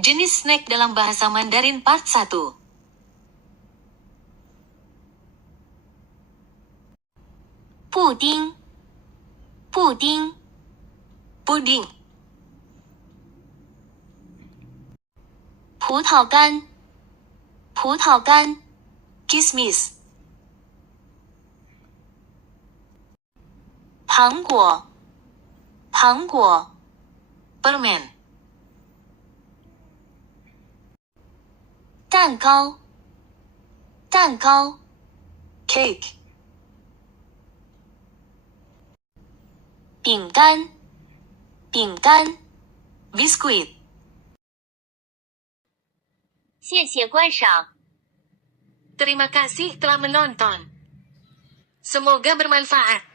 Jenis snack dalam bahasa Mandarin Part 1. Puding. Puding. Puding. 葡萄干。葡萄干。Kismis. 糖果。糖果。Permen. 蛋糕。蛋糕。Cake. 饼干。饼干。Biskuit. 谢谢观赏。 Terima kasih telah menonton. Semoga bermanfaat.